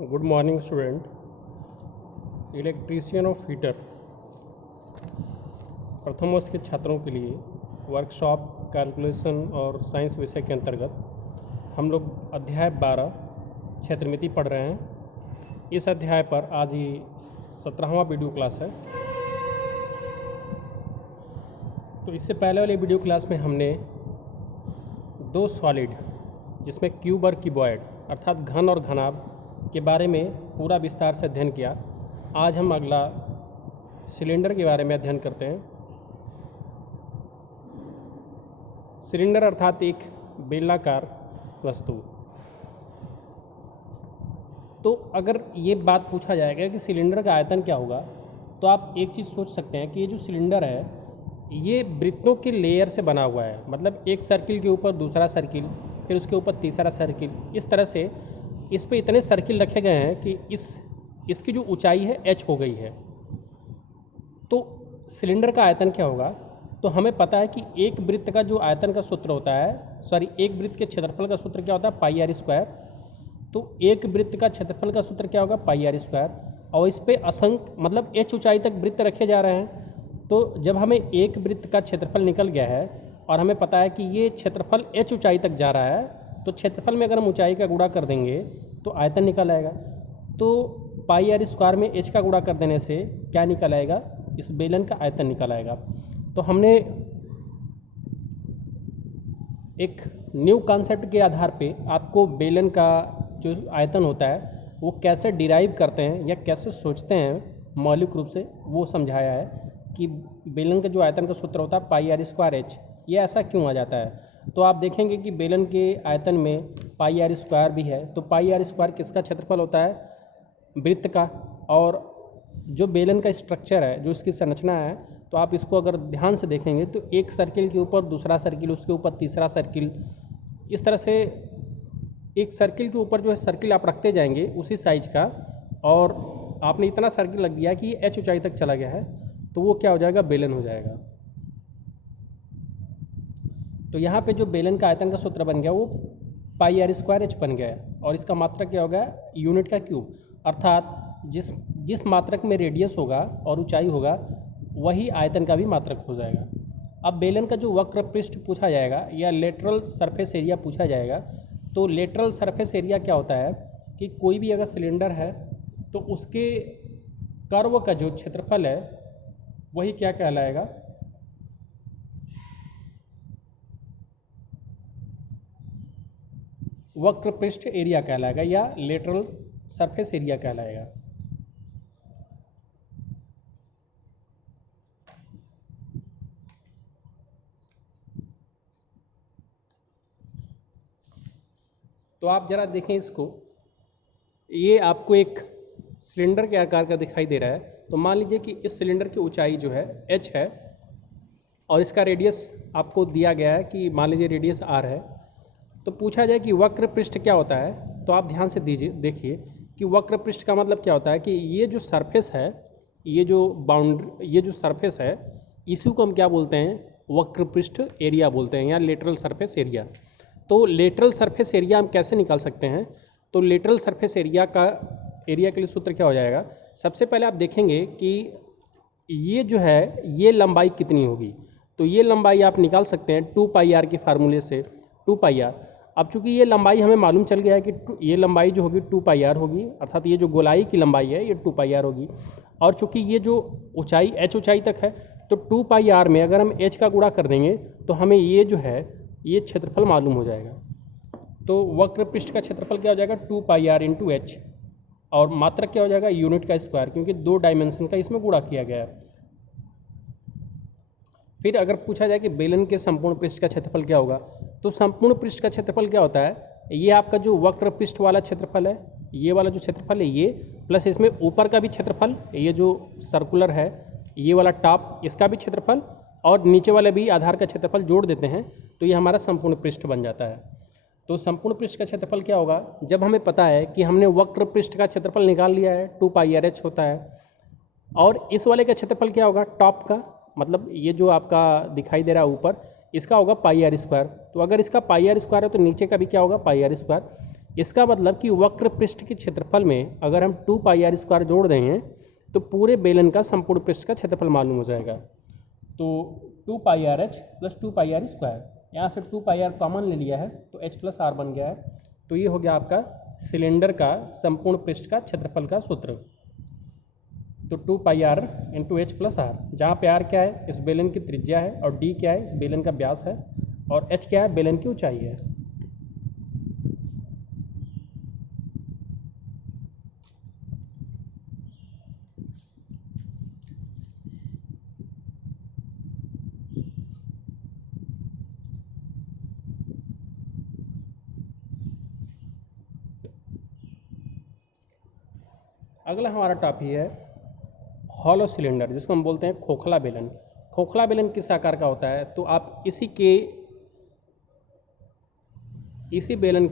Good morning student. Electrician of heater प्रथम वर्ष के छात्रों के लिए वर्कशॉप कैलकुलेशन और साइंस विषय के अंतर्गत हम लोग अध्याय 12 क्षेत्रमिति पढ़ रहे हैं। इस अध्याय पर आज ही 17वां वीडियो क्लास है। तो इससे पहले वाली वीडियो क्लास में हमने दो सॉलिड जिसमें क्यूब और क्यूबॉइड अर्थात घन और घनाभ के बारे में पूरा विस्तार से अध्ययन किया। आज हम अगला सिलेंडर के बारे में अध्ययन करते हैं। सिलेंडर अर्थात एक बेलनाकार वस्तु। तो अगर ये बात पूछा जाएगा कि सिलेंडर का आयतन क्या होगा, तो आप एक चीज़ सोच सकते हैं कि ये जो सिलेंडर है ये वृत्तों के लेयर से बना हुआ है। मतलब एक सर्किल के ऊपर दूसरा सर्किल, फिर उसके ऊपर तीसरा सर्किल, इस तरह से इस पे इतने सर्किल रखे गए हैं कि इसकी जो ऊंचाई है h हो गई है। तो सिलेंडर का आयतन क्या होगा? तो हमें पता है कि एक वृत्त का जो आयतन का सूत्र होता है, एक वृत्त के क्षेत्रफल का सूत्र क्या होता है? पाई आर स्क्वायर। तो एक वृत्त का क्षेत्रफल का सूत्र क्या होगा? पाई आर स्क्वायर। और इस पे असंख्य मतलब h ऊंचाई तक वृत्त रखे जा रहे हैं। तो जब हमें एक वृत्त का क्षेत्रफल निकल गया है और हमें पता है कि ये क्षेत्रफल h ऊंचाई तक जा रहा है, तो क्षेत्रफल में अगर हम ऊंचाई का गुणा कर देंगे तो आयतन निकल आएगा। तो पाई आर स्क्वायर में h का गुणा कर देने से क्या निकल आएगा? इस बेलन का आयतन निकल आएगा। तो हमने एक न्यू कॉन्सेप्ट के आधार पे आपको बेलन का जो आयतन होता है वो कैसे डिराइव करते हैं या कैसे सोचते हैं मौलिक रूप से, वो समझाया है कि बेलन का जो आयतन का सूत्र होता है पाई आर स्क्वायर h, ये ऐसा क्यों आ जाता है। तो आप देखेंगे कि बेलन के आयतन में पाई आर स्क्वायर भी है। तो पाई आर स्क्वायर किसका क्षेत्रफल होता है? वृत्त का। और जो बेलन का स्ट्रक्चर है, जो इसकी संरचना है, तो आप इसको अगर ध्यान से देखेंगे तो एक सर्किल के ऊपर दूसरा सर्किल, उसके ऊपर तीसरा सर्किल, इस तरह से एक सर्किल के ऊपर जो है सर्किल आप रखते जाएंगे उसी साइज का। और आपने इतना सर्किल लग दिया कि ये h ऊंचाई तक चला गया है, तो वो क्या हो जाएगा? बेलन हो जाएगा। तो यहाँ पे जो बेलन का आयतन का सूत्र बन गया वो पाई आर स्क्वायर h बन गया है। और इसका मात्रक क्या होगा? यूनिट का क्यूब। अर्थात जिस मात्रक में रेडियस होगा और ऊंचाई होगा वही आयतन का भी मात्रक हो जाएगा। अब बेलन का जो वक्र पृष्ठ पूछा जाएगा या लेटरल सरफेस एरिया पूछा जाएगा, तो लेटरल सरफेस एरिया क्या होता है कि कोई भी अगर सिलेंडर है तो उसके कर्व का जो क्षेत्रफल है वही क्या कहलाएगा? वक्र पृष्ठ एरिया कहलाएगा या लेटरल सरफेस एरिया कहलाएगा। तो आप जरा देखें इसको, ये आपको एक सिलेंडर के आकार का दिखाई दे रहा है। तो मान लीजिए कि इस सिलेंडर की ऊंचाई जो है h है और इसका रेडियस आपको दिया गया है कि मान लीजिए रेडियस r है। तो पूछा जाए कि वक्र पृष्ठ क्या होता है, तो आप ध्यान से देखिए कि वक्र पृष्ठ का मतलब क्या होता है कि ये जो सरफेस है, ये जो सरफेस है, इसी को हम क्या बोलते हैं? वक्र पृष्ठ एरिया बोलते हैं या लेटरल सरफेस एरिया। तो लेटरल सरफेस एरिया हम कैसे निकाल सकते हैं? तो लेटरल सरफेस एरिया के लिए सूत्र क्या हो जाएगा? सबसे पहले आप देखेंगे कि ये जो है ये लंबाई कितनी होगी। तो ये लंबाई आप निकाल सकते हैं 2 पाई आर के फार्मूले से। 2 पाई आर, अब चूंकि ये लंबाई हमें मालूम चल गया है कि ये लंबाई जो होगी 2 पाई आर होगी, अर्थात ये जो गोलाई की लंबाई है ये 2 पाई आर होगी। और चूंकि ये जो ऊंचाई h ऊंचाई तक है, तो 2 पाई आर में अगर हम h का गुणा कर देंगे तो हमें ये जो है ये क्षेत्रफल मालूम हो जाएगा। तो वक्र पृष्ठ का क्षेत्रफल क्या हो जाएगा? 2 पाई आर इंटू एच। और मात्रक क्या हो जाएगा? यूनिट का स्क्वायर, क्योंकि 2 डायमेंशन का इसमें गुणा किया गया है। फिर अगर पूछा जाए कि बेलन के संपूर्ण पृष्ठ का क्षेत्रफल क्या होगा, तो संपूर्ण पृष्ठ का क्षेत्रफल क्या होता है? ये आपका जो वक्र पृष्ठ वाला क्षेत्रफल है, ये वाला जो क्षेत्रफल है ये, प्लस इसमें ऊपर का भी क्षेत्रफल, ये जो सर्कुलर है ये वाला टॉप, इसका भी क्षेत्रफल, और नीचे वाले भी आधार का क्षेत्रफल जोड़ देते हैं तो ये हमारा संपूर्ण पृष्ठ बन जाता है। तो संपूर्ण पृष्ठ का क्षेत्रफल क्या होगा? जब हमें पता है कि हमने वक्र पृष्ठ का क्षेत्रफल निकाल लिया है, 2 पाई आर h होता है, और इस वाले का क्षेत्रफल क्या होगा? टॉप का, मतलब ये जो आपका दिखाई दे रहा है ऊपर, इसका होगा पाई आर स्क्वायर। तो अगर इसका पाई आर स्क्वायर है तो नीचे का भी क्या होगा? पाई आर स्क्वायर। इसका मतलब कि वक्र पृष्ठ के क्षेत्रफल में अगर हम 2πr² जोड़ देंगे तो पूरे बेलन का संपूर्ण पृष्ठ का क्षेत्रफल मालूम हो जाएगा। तो 2πrh + 2πr², यहाँ से 2πr कॉमन ले लिया है तो h + r बन गया है। तो ये हो गया आपका सिलेंडर का संपूर्ण पृष्ठ का क्षेत्रफल का सूत्र। तो 2πr × h + r, जहाँ पे r क्या है, इस बेलन की त्रिज्या है, और d क्या है, इस बेलन का व्यास है, और h क्या है, बेलन की ऊंचाई है। अगला हमारा टॉपिक है हॉलो सिलेंडर, जिसको हम बोलते हैं खोखला बेलन। खोखला बेलन किस आकार का होता है? तो आप इसी बेलन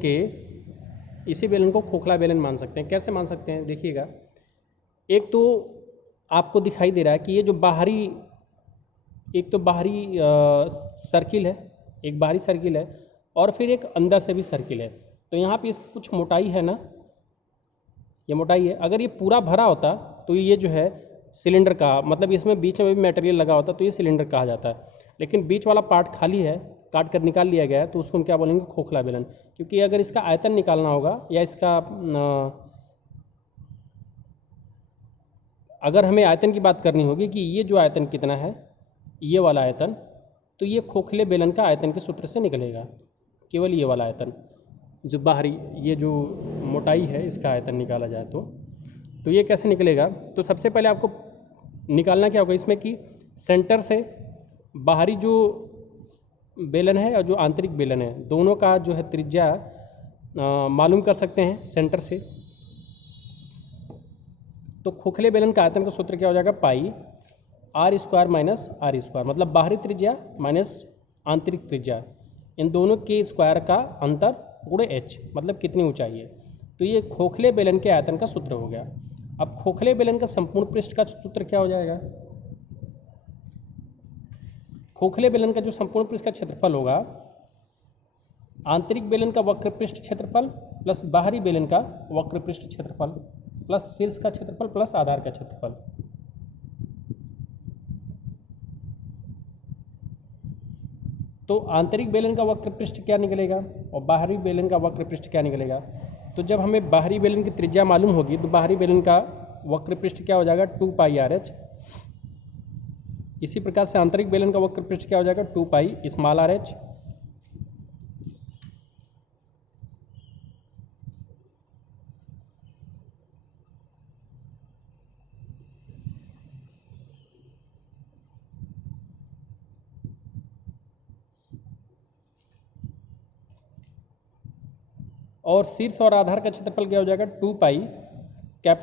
को खोखला बेलन मान सकते हैं। कैसे मान सकते हैं, देखिएगा। एक तो आपको दिखाई दे रहा है कि ये जो बाहरी सर्किल है, एक बाहरी सर्किल है, और फिर एक अंदर से भी सर्किल है। तो यहाँ पे इसकी कुछ मोटाई है ना, ये मोटाई है। अगर ये पूरा भरा होता तो ये जो है सिलेंडर का, मतलब इसमें बीच में भी मटेरियल लगा होता तो ये सिलेंडर कहा जाता है। लेकिन बीच वाला पार्ट खाली है, काट कर निकाल लिया गया है, तो उसको हम क्या बोलेंगे, खोखला बेलन। क्योंकि अगर इसका आयतन निकालना होगा या इसका अगर हमें आयतन की बात करनी होगी कि ये जो आयतन कितना है, ये वाला आयतन, तो ये खोखले बेलन का आयतन के सूत्र से निकलेगा। केवल ये वाला आयतन जो बाहरी, ये जो मोटाई है, इसका आयतन निकाला जाए तो ये कैसे निकलेगा? तो सबसे पहले आपको निकालना क्या होगा इसमें कि सेंटर से बाहरी जो बेलन है और जो आंतरिक बेलन है, दोनों का जो है त्रिज्या मालूम कर सकते हैं सेंटर से। तो खोखले बेलन का आयतन का सूत्र क्या हो जाएगा, पाई r² - r², मतलब बाहरी त्रिज्या माइनस आंतरिक त्रिज्या, इन दोनों के स्क्वायर का अंतर गुणे h, मतलब कितनी ऊंचाई है। तो ये खोखले बेलन के आयतन का सूत्र हो गया। अब खोखले बेलन का संपूर्ण पृष्ठ का सूत्र क्या हो जाएगा? खोखले बेलन का जो संपूर्ण पृष्ठ का क्षेत्रफल होगा, आंतरिक बेलन का वक्र पृष्ठ क्षेत्रफल प्लस बाहरी बेलन का वक्र पृष्ठ क्षेत्रफल प्लस शीर्ष का क्षेत्रफल प्लस आधार का क्षेत्रफल। तो आंतरिक बेलन का वक्र पृष्ठ क्या निकलेगा और बाहरी बेलन का वक्र पृष्ठ क्या निकलेगा? तो जब हमें बाहरी बेलन की त्रिज्या मालूम होगी तो बाहरी बेलन का वक्र पृष्ठ क्या हो जाएगा, 2πrh। इसी प्रकार से आंतरिक बेलन का वक्र पृष्ठ क्या हो जाएगा, 2πrh। और शीर्ष और आधार का क्षेत्रफल क्या हो जाएगा, 2πr² - r²।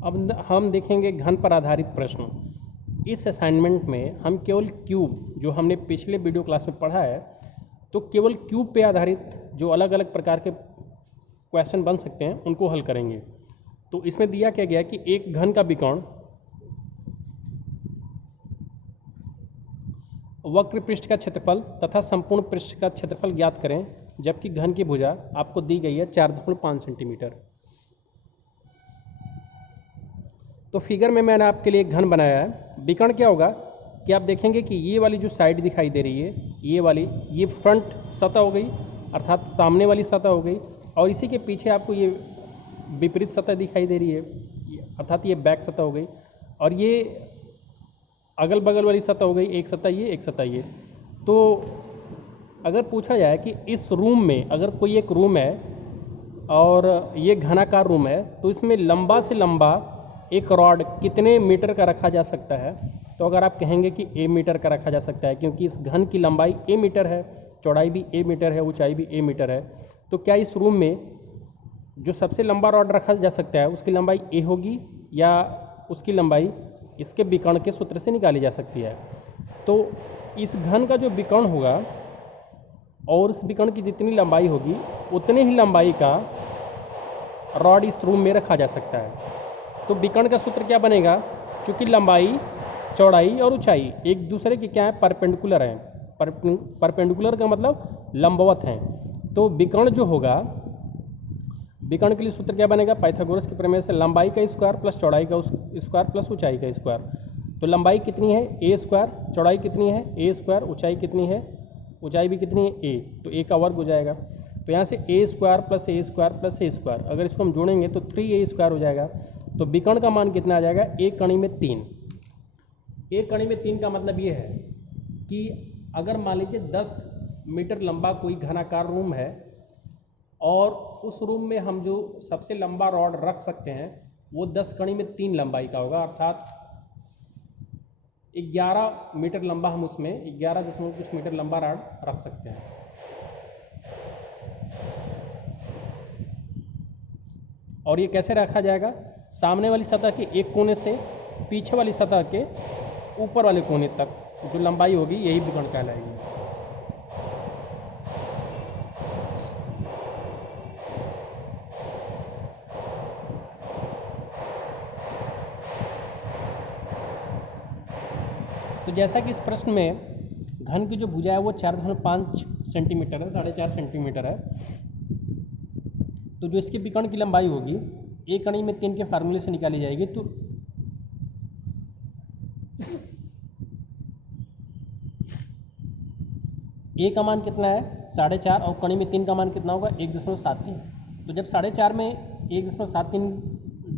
अब हम देखेंगे घन पर आधारित प्रश्न। इस असाइनमेंट में हम केवल क्यूब, जो हमने पिछले वीडियो क्लास में पढ़ा है, तो केवल क्यूब पे आधारित जो अलग अलग प्रकार के क्वेश्चन बन सकते हैं उनको हल करेंगे। तो इसमें दिया क्या गया कि एक घन का विकर्ण वक्र पृष्ठ का क्षेत्रफल तथा संपूर्ण पृष्ठ का क्षेत्रफल ज्ञात करें, जबकि घन की भुजा आपको दी गई है 4.5 सेंटीमीटर। तो फिगर में मैंने आपके लिए एक घन बनाया है। विकर्ण क्या होगा कि आप देखेंगे कि ये वाली जो साइड दिखाई दे रही है, ये वाली, ये फ्रंट सतह हो गई, अर्थात सामने वाली सतह हो गई, और इसी के पीछे आपको ये विपरीत सतह दिखाई दे रही है, अर्थात ये बैक सतह हो गई, और ये अगल बगल वाली सतह हो गई, एक सतह ये, एक सतह ये। तो अगर पूछा जाए कि इस रूम में अगर कोई एक रूम है और ये घनाकार रूम है, तो इसमें लंबा से लंबा एक रॉड कितने मीटर का रखा जा सकता है? तो अगर आप कहेंगे कि a मीटर का रखा जा सकता है, क्योंकि इस घन की लंबाई a मीटर है, चौड़ाई भी a मीटर है, ऊंचाई भी a मीटर है, तो क्या इस रूम में जो सबसे लंबा रॉड रखा जा सकता है उसकी लंबाई a होगी या उसकी लंबाई इसके विकर्ण के सूत्र से निकाली जा सकती है। तो इस घन का जो विकर्ण होगा और इस विकर्ण की जितनी लंबाई होगी उतने ही लंबाई का रॉड इस रूम में रखा जा सकता है। तो विकर्ण का सूत्र क्या बनेगा? चूँकि लंबाई, चौड़ाई और ऊंचाई एक दूसरे के क्या है? परपेंडिकुलर हैं। परपेंडिकुलर का मतलब लंबवत हैं। तो विकर्ण जो होगा, विकर्ण के लिए सूत्र क्या बनेगा? पाइथागोरस के प्रमेय से लंबाई का स्क्वायर प्लस चौड़ाई का स्क्वायर प्लस ऊंचाई का स्क्वायर। तो लंबाई कितनी है? ए स्क्वायर। चौड़ाई कितनी है? ए स्क्वायर। ऊंचाई कितनी है? ऊंचाई भी कितनी है? ए। तो ए का वर्ग हो जाएगा। तो यहाँ से ए स्क्वायर प्लस ए स्क्वायर प्लस ए स्क्वायर, अगर इसको हम जोड़ेंगे तो 3a स्क्वायर हो जाएगा। तो विकर्ण का मान कितना आ जाएगा? 1 कड़ी में 3। 1 कड़ी में 3 का मतलब ये है कि अगर मान लीजिए 10 मीटर लंबा कोई घनाकार रूम है और उस रूम में हम जो सबसे लंबा रॉड रख सकते हैं वो 10 कड़ी में 3 लंबाई का होगा, अर्थात 11 मीटर लंबा हम उसमें 11 दशमलव कुछ मीटर लंबा रॉड रख सकते हैं। और ये कैसे रखा जाएगा? सामने वाली सतह के एक कोने से पीछे वाली सतह के ऊपर वाले कोने तक जो लंबाई होगी यही विकर्ण कहलाएगी। तो जैसा कि इस प्रश्न में घन की जो भुजा है वो 4.5 सेंटीमीटर है, 4.5 सेंटीमीटर है। तो जो इसके विकर्ण की लंबाई होगी 1 कड़ी में 3 के फार्मूले से निकाली जाएगी। तो ए का मान कितना है? 4.5 और कड़ी में 3 का मान कितना होगा? 1.73। तो जब 4.5 में 1.73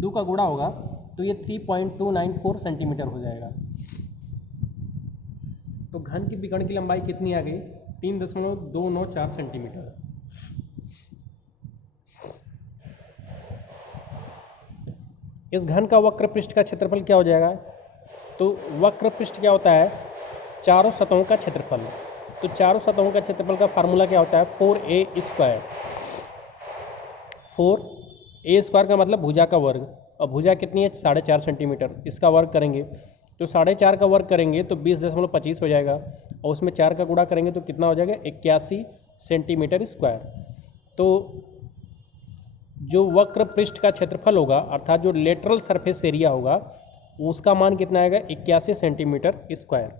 2 का गुणा होगा तो ये 3.294 सेंटीमीटर हो जाएगा। तो घन की विकर्ण की लंबाई कितनी आ गई? 3.294 सेंटीमीटर। इस घन का वक्र पृष्ठ का क्षेत्रफल क्या हो जाएगा? तो वक्र पृष्ठ क्या होता है? चारों सतहों का क्षेत्रफल। तो चारों सतहों का क्षेत्रफल का फार्मूला क्या होता है? 4a square. 4a स्क्वायर का मतलब भुजा का वर्ग, और भुजा कितनी है? 4.5 सेंटीमीटर। इसका वर्ग करेंगे तो 4.5 का वर्ग करेंगे तो 20.25 हो जाएगा, और उसमें 4 का गुणा करेंगे तो कितना हो जाएगा? 81 सेंटीमीटर स्क्वायर। तो जो वक्र पृष्ठ का क्षेत्रफल होगा अर्थात जो लेटरल सरफेस एरिया होगा उसका मान कितना आएगा? 81 सेंटीमीटर स्क्वायर।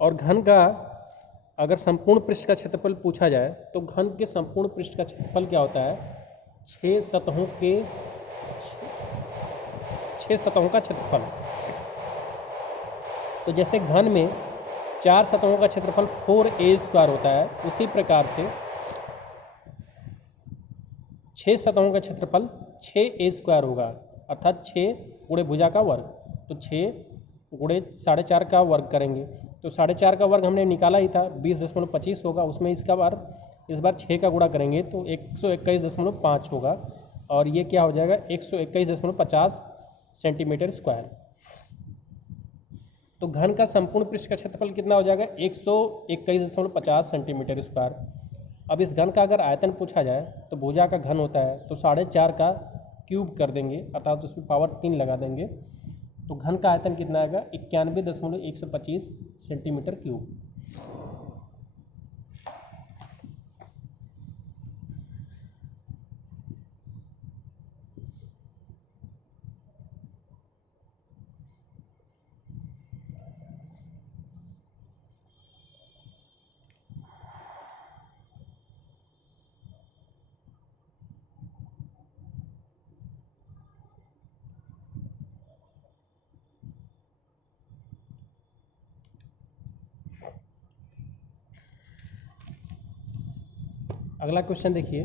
और घन का अगर संपूर्ण पृष्ठ का क्षेत्रफल पूछा जाए तो घन के संपूर्ण पृष्ठ का क्षेत्रफल क्या होता है? 6 सतहों का क्षेत्रफल। तो जैसे घन में 4 सतहों का क्षेत्रफल 4a स्क्वायर होता है, उसी प्रकार से 6 सतहों का क्षेत्रफल 6a स्क्वायर होगा, अर्थात 6 गुणे भुजा का वर्ग। तो 6 गुणे 4.5 का वर्ग करेंगे तो 4.5 का वर्ग हमने निकाला ही था, 20.25 होगा। उसमें इसका बार इस बार 6 का गुणा करेंगे तो 121.5 होगा, और ये क्या हो जाएगा? 121.50 सेंटीमीटर स्क्वायर। तो घन का संपूर्ण पृष्ठ का क्षेत्रफल कितना हो जाएगा? 121.50 सेंटीमीटर स्क्वायर। अब इस घन का अगर आयतन पूछा जाए तो भुजा का घन होता है तो 4.5 का क्यूब कर देंगे, अर्थात उसमें पावर 3 लगा देंगे। तो घन का आयतन कितना आएगा? 91.125 सेंटीमीटर क्यूब। अगला क्वेश्चन देखिए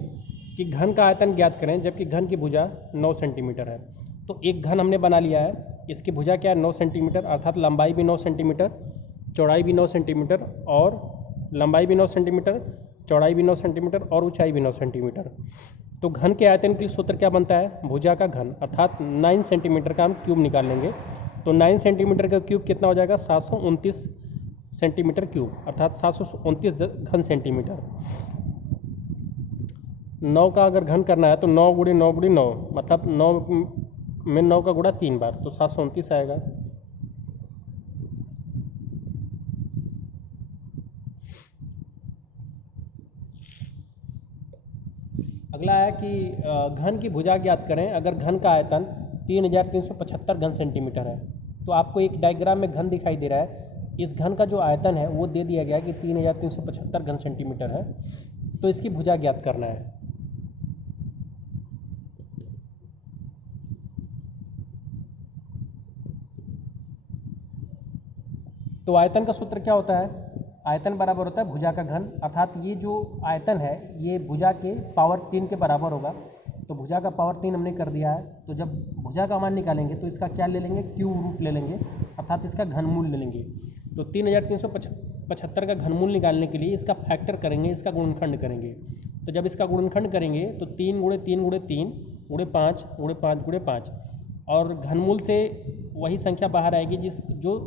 कि घन का आयतन ज्ञात करें जबकि घन की भुजा 9 सेंटीमीटर है। तो एक घन हमने बना लिया है, इसकी भुजा क्या है? 9 सेंटीमीटर, अर्थात लंबाई भी 9 सेंटीमीटर, चौड़ाई भी 9 सेंटीमीटर, और लंबाई भी 9 सेंटीमीटर, चौड़ाई भी 9 सेंटीमीटर और ऊंचाई भी 9 सेंटीमीटर। तो घन के आयतन के लिए सूत्र क्या बनता है? भुजा का घन, अर्थात 9 सेंटीमीटर का हम क्यूब निकाल लेंगे। तो 9 सेंटीमीटर का क्यूब कितना हो जाएगा? 729 सेंटीमीटर क्यूब, अर्थात 729 घन सेंटीमीटर। 9 का अगर घन करना है तो 9 गुणे 9 गुणे 9, मतलब 9 में 9 का गुणा 3 बार, तो 729 आएगा। अगला है कि घन की भुजा ज्ञात करें। अगर घन का आयतन 3375 घन सेंटीमीटर है, तो आपको एक डायग्राम में घन दिखाई दे रहा है। इस घन का जो आयतन है वो दे दिया गया है कि 3375 घन सेंटीमीटर है, तो इसकी भुजा ज्ञात करना है। तो आयतन का सूत्र क्या होता है? आयतन बराबर होता है भुजा का घन, अर्थात ये जो आयतन है ये भुजा के पावर 3 के बराबर होगा। तो भुजा का पावर 3 हमने कर दिया है, तो जब भुजा का मान निकालेंगे तो इसका क्या ले लेंगे? क्यूब रूट ले लेंगे, अर्थात इसका घनमूल ले लेंगे। तो 3375 का घनमूल निकालने के लिए इसका फैक्टर करेंगे, इसका गुणनखंड करेंगे। तो जब इसका गुणनखंड करेंगे तो 3 गुणे 3 गुणे 3 गुणे 5 गुणे 5 गुणे 5, और घनमूल से वही संख्या बाहर आएगी जो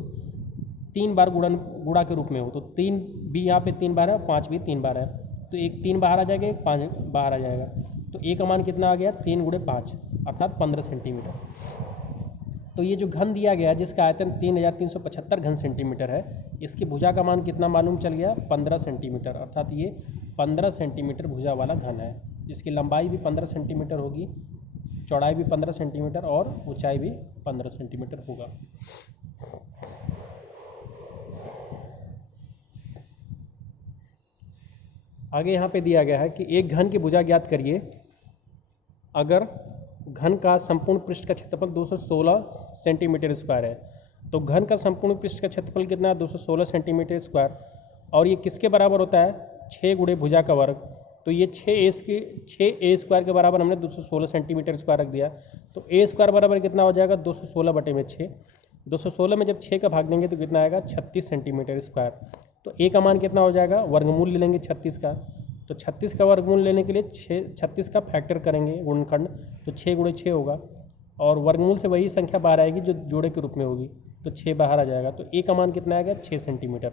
3 बार गुणा के रूप में हो। तो 3 भी यहाँ पे 3 बार है, 5 भी 3 बार है, तो एक 3 बाहर आ जाएगा, एक 5 बाहर आ जाएगा। तो ए का मान कितना आ गया? 3 गुणे 5 अर्थात 15 सेंटीमीटर। तो ये जो घन दिया गया है जिसका आयतन 3375 घन सेंटीमीटर है, इसकी भुजा का मान कितना मालूम चल गया? 15 सेंटीमीटर, अर्थात ये 15 सेंटीमीटर भुजा वाला घन है, जिसकी लंबाई भी 15 सेंटीमीटर होगी, चौड़ाई भी 15 सेंटीमीटर और ऊंचाई भी 15 सेंटीमीटर होगा। आगे यहाँ पे दिया गया है कि एक घन की भुजा ज्ञात करिए। अगर घन का संपूर्ण पृष्ठ का क्षेत्रफल 216 सेंटीमीटर स्क्वायर है, तो घन का संपूर्ण पृष्ठ का क्षेत्रफल कितना है? 216 सेंटीमीटर स्क्वायर, और ये किसके बराबर होता है? 6 गुणे भुजा का वर्ग। तो ये 6a स्क्वायर के बराबर हमने 216 सेंटीमीटर स्क्वायर रख दिया। तो a स्क्वायर बराबर कितना हो जाएगा? 216 बटे में 6। 216 में जब 6 का भाग देंगे तो कितना आएगा? 36 सेंटीमीटर स्क्वायर। तो a का मान कितना हो जाएगा? वर्गमूल ले लेंगे 36 का। तो 36 का वर्गमूल लेने के लिए 36 का फैक्टर करेंगे गुणनखंड, तो 6 गुणे 6 होगा, और वर्गमूल से वही संख्या बाहर आएगी जो जोड़े के रूप में होगी, तो 6 बाहर आ जाएगा। तो a का मान कितना आएगा? 6 सेंटीमीटर।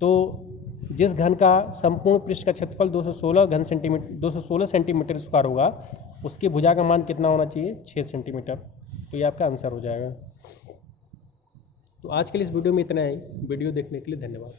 तो जिस घन का संपूर्ण पृष्ठ का क्षेत्रफल 216 सेंटीमीटर स्क्वायर होगा, उसकी भुजा का मान कितना होना चाहिए? 6 सेंटीमीटर। तो ये आपका आंसर हो जाएगा। तो आज के लिए इस वीडियो में इतना ही। वीडियो देखने के लिए धन्यवाद।